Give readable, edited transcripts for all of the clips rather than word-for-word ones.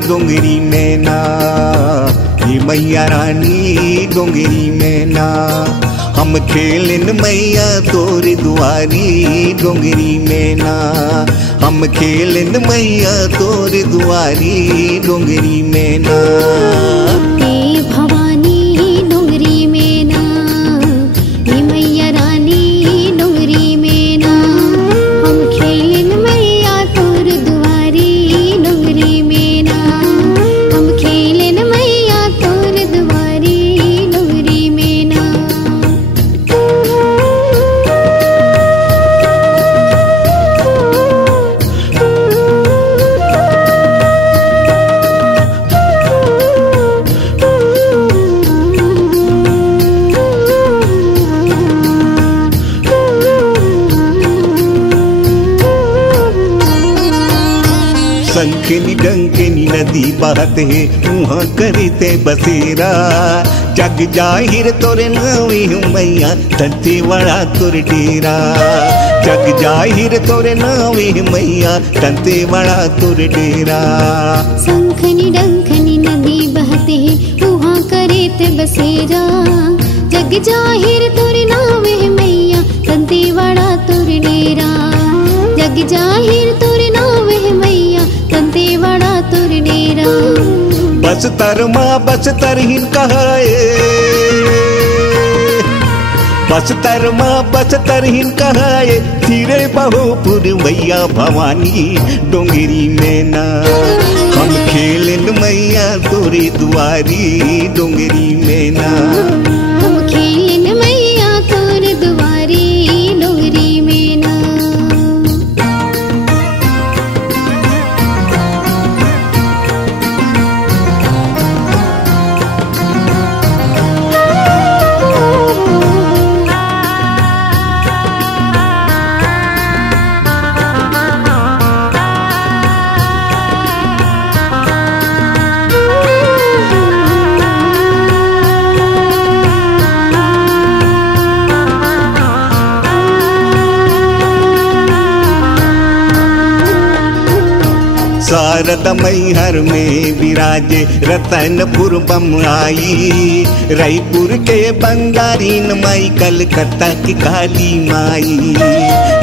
डोंगरी में ना, ये मैया रानी डोंगरी में ना। हम खेलन मैया तोर दुआरी डोंगरी में ना, हम खेलन मैया तोर दुआरी डोंगरी में ना। हे भवानी डोंगरी में ना, हे मैया रानी डोंगरी में ना। हम खेलन मैया तोर दुआरी डोंगरी में ना, हम खेलन मैया तोर दुआरी डोंगरी में ना। शंखनी डंकनी नदी बहत है वहाँ करते बसेरा। जग जाहिर तोरे नावे हूँ मैया धरती बड़ा तोर डेरा। जग जाहिर तोरे नावे मैया धरती बड़ा तोर डेरा। शंखनी डंखनी नदी बहते वहाँ करते बसेरा। जग जाहिर तोरे नावे मैया धरती बड़ा तोर डेरा। जग जाहिर तोरे नावे मैया धरती बड़ा तोर डेरा। बस तर माँ बस तरहीन कहाए, बस तर माँ बस तरहीन कहाए। धीरे बहुपुर मैया भवानी डोंगरी में ना, हम खेलन मैया तोरे दुआरी डोंगरी में ना। हम खेलन मैया तोर दुआरी डोंगरी में ना। शारदा मैहर में विराजे रतनपुर बमराई। रायपुर के बंगारीन माई कलकत्ता की काली माई।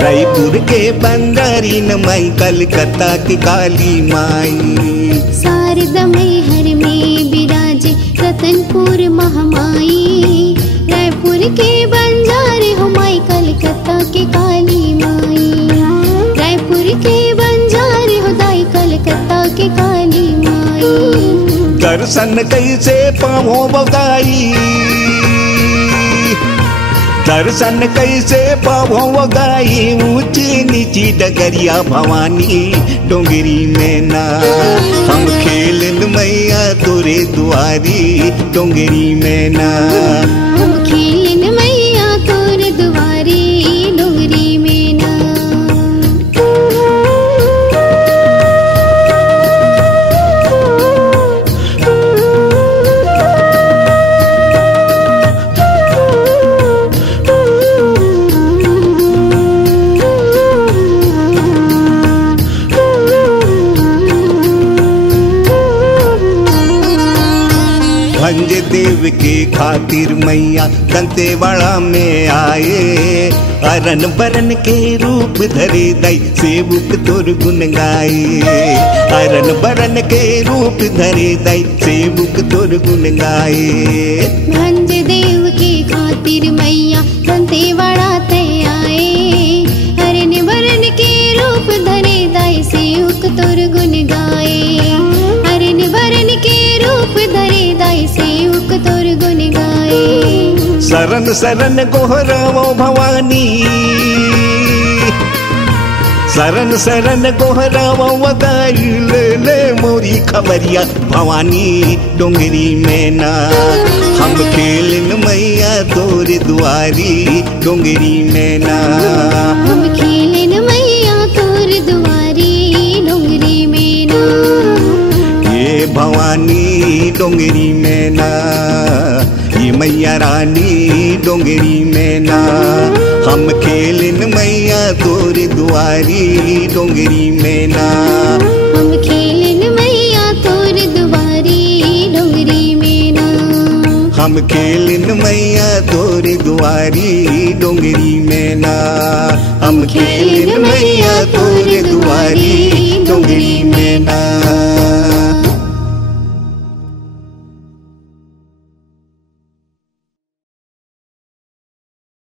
रायपुर के बंगारीन माई कलकत्ता की काली माई। शारदा मैहर में विराजे रतनपुर महामाई। रायपुर के बंजारे हो माई कलकत्ता की काली माई। रायपुर के बंजारे हो दाई कलकत्ता की काली माई। दर्शन कैसे पावो बगाई, दर्शन कैसे पावो बगाई। ऊंची नीची डगरिया भवानी डोंगरी में ना, हम खेलन मैया तोरे दुआरी डोंगरी में ना। हम खेलन मैया तोर दुआरी डोंगरी में ना। भंज देव के खातिर मैया दंतेवाड़ा में आए। अरन बरन के रूप धरे दाई सेवक तोर गुन गाए। अरन बरन के रूप धरे दाई सेवक तोर गुन गाए। भंज देव के खातिर मैया दंतेवाड़ा ते आए। हरन बरन के रूप धरे दाई सेवक तोर गुन गाए। हरन बरन के रूप धरे दाई सेवक तोर गुन गाए। शरण शरण गोहरावो भवानी, शरण शरण गोहरावो वगाई। ले ले मोरी खबरिया भवानी डोंगरी में ना, हम खेलन मैया तोर दुआरी डोंगरी में ना। हम खेलन मैया तोर दुआरी डोंगरी में ना। ये भवानी डोंगरी में ना, ये मैया रानी डोंगरी में ना। हम खेलन मैया तोर दुआरी डोंगरी में ना। हम खेलन मैया तोर हम खेलिन मैया तोरे दुआरी डोंगरी में ना, हम खेलिन मैया तोरे दुआरी डोंगरी